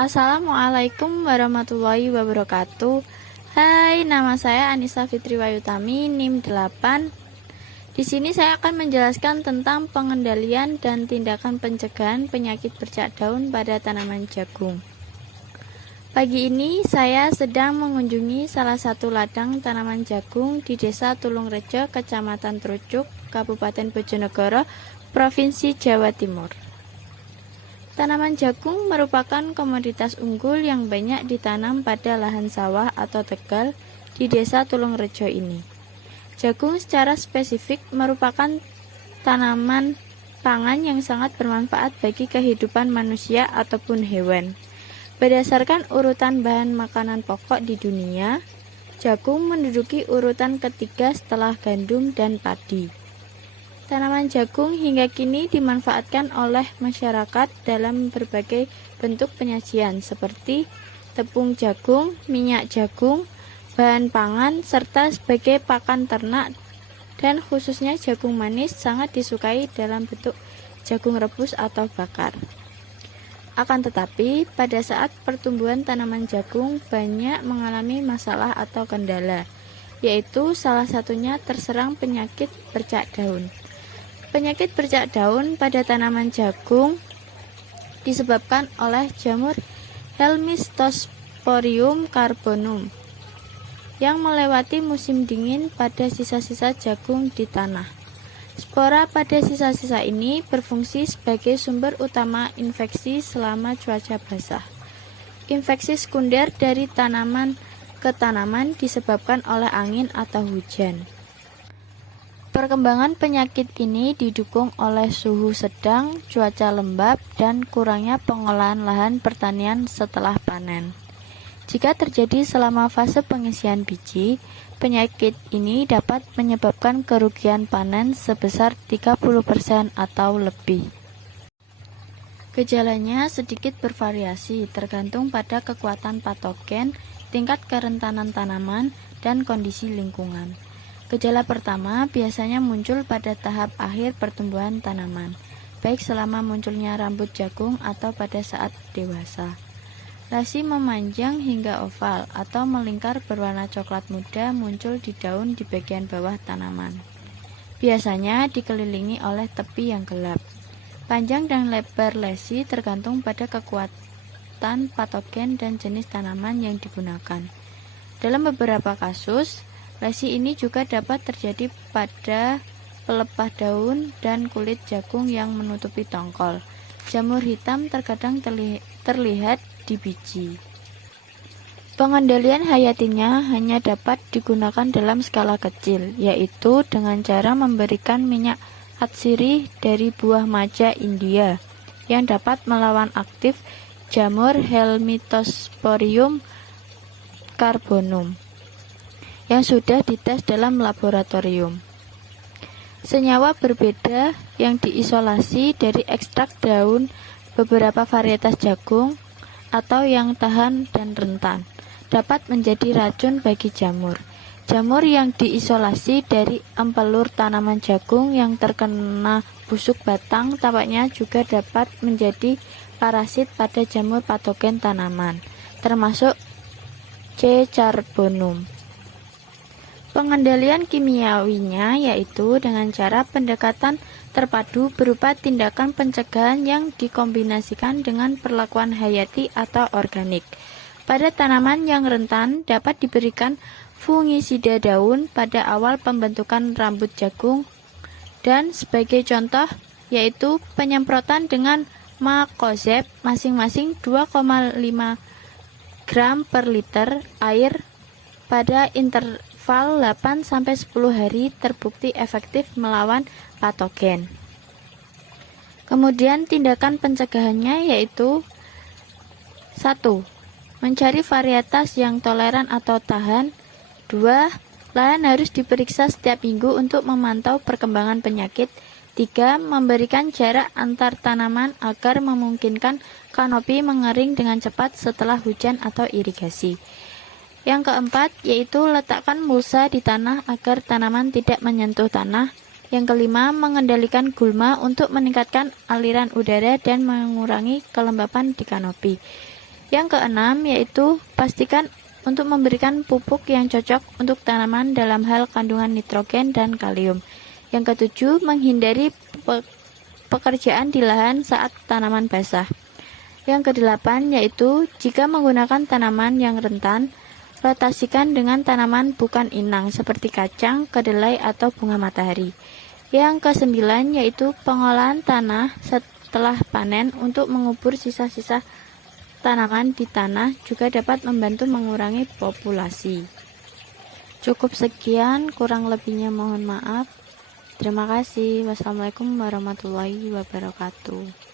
Assalamualaikum warahmatullahi wabarakatuh. Hai, nama saya Anissa Fitri Wayutami, NIM 8. Di sini saya akan menjelaskan tentang pengendalian dan tindakan pencegahan penyakit bercak daun pada tanaman jagung. Pagi ini saya sedang mengunjungi salah satu ladang tanaman jagung di Desa Tulungrejo, Kecamatan Trucuk, Kabupaten Bojonegoro, Provinsi Jawa Timur. Tanaman jagung merupakan komoditas unggul yang banyak ditanam pada lahan sawah atau tegal di Desa Tulungrejo ini. Jagung secara spesifik merupakan tanaman pangan yang sangat bermanfaat bagi kehidupan manusia ataupun hewan. Berdasarkan urutan bahan makanan pokok di dunia, jagung menduduki urutan ketiga setelah gandum dan padi. Tanaman jagung hingga kini dimanfaatkan oleh masyarakat dalam berbagai bentuk penyajian seperti tepung jagung, minyak jagung, bahan pangan, serta sebagai pakan ternak, dan khususnya jagung manis sangat disukai dalam bentuk jagung rebus atau bakar. Akan tetapi, pada saat pertumbuhan tanaman jagung banyak mengalami masalah atau kendala, yaitu salah satunya terserang penyakit bercak daun. Penyakit bercak daun pada tanaman jagung disebabkan oleh jamur Helminthosporium carbonum yang melewati musim dingin pada sisa-sisa jagung di tanah. Spora pada sisa-sisa ini berfungsi sebagai sumber utama infeksi selama cuaca basah. Infeksi sekunder dari tanaman ke tanaman disebabkan oleh angin atau hujan. Perkembangan penyakit ini didukung oleh suhu sedang, cuaca lembab, dan kurangnya pengolahan lahan pertanian setelah panen. Jika terjadi selama fase pengisian biji, penyakit ini dapat menyebabkan kerugian panen sebesar 30% atau lebih. Gejalanya sedikit bervariasi tergantung pada kekuatan patogen, tingkat kerentanan tanaman, dan kondisi lingkungan. Gejala pertama biasanya muncul pada tahap akhir pertumbuhan tanaman, baik selama munculnya rambut jagung atau pada saat dewasa. Rasi memanjang hingga oval atau melingkar berwarna coklat muda muncul di daun di bagian bawah tanaman. Biasanya dikelilingi oleh tepi yang gelap. Panjang dan lebar lesi tergantung pada kekuatan patogen dan jenis tanaman yang digunakan. Dalam beberapa kasus, lesi ini juga dapat terjadi pada pelepah daun dan kulit jagung yang menutupi tongkol. Jamur hitam terkadang terlihat di biji. Pengendalian hayatinya hanya dapat digunakan dalam skala kecil, yaitu dengan cara memberikan minyak atsiri dari buah maja India yang dapat melawan aktif jamur Helminthosporium carbonum yang sudah dites dalam laboratorium. Senyawa berbeda yang diisolasi dari ekstrak daun beberapa varietas jagung atau yang tahan dan rentan dapat menjadi racun bagi jamur. Jamur yang diisolasi dari empelur tanaman jagung yang terkena busuk batang tampaknya juga dapat menjadi parasit pada jamur patogen tanaman, termasuk C. carbonum. Pengendalian kimiawinya yaitu dengan cara pendekatan terpadu berupa tindakan pencegahan yang dikombinasikan dengan perlakuan hayati atau organik. Pada tanaman yang rentan dapat diberikan fungisida daun pada awal pembentukan rambut jagung dan sebagai contoh yaitu penyemprotan dengan makozeb masing-masing 2,5 gram per liter air pada interval 8-10 hari terbukti efektif melawan patogen. Kemudian tindakan pencegahannya yaitu 1. Mencari varietas yang toleran atau tahan. 2. Lahan harus diperiksa setiap minggu untuk memantau perkembangan penyakit. 3. Memberikan jarak antar tanaman agar memungkinkan kanopi mengering dengan cepat setelah hujan atau irigasi. Yang keempat, yaitu letakkan mulsa di tanah agar tanaman tidak menyentuh tanah. Yang kelima, mengendalikan gulma untuk meningkatkan aliran udara dan mengurangi kelembapan di kanopi. Yang keenam yaitu pastikan untuk memberikan pupuk yang cocok untuk tanaman dalam hal kandungan nitrogen dan kalium. Yang ketujuh, menghindari pekerjaan di lahan saat tanaman basah. Yang kedelapan yaitu jika menggunakan tanaman yang rentan, rotasikan dengan tanaman bukan inang seperti kacang, kedelai, atau bunga matahari. Yang kesembilan yaitu pengolahan tanah setelah panen untuk mengubur sisa-sisa tanaman di tanah juga dapat membantu mengurangi populasi. Cukup sekian, kurang lebihnya mohon maaf. Terima kasih. Wassalamualaikum warahmatullahi wabarakatuh.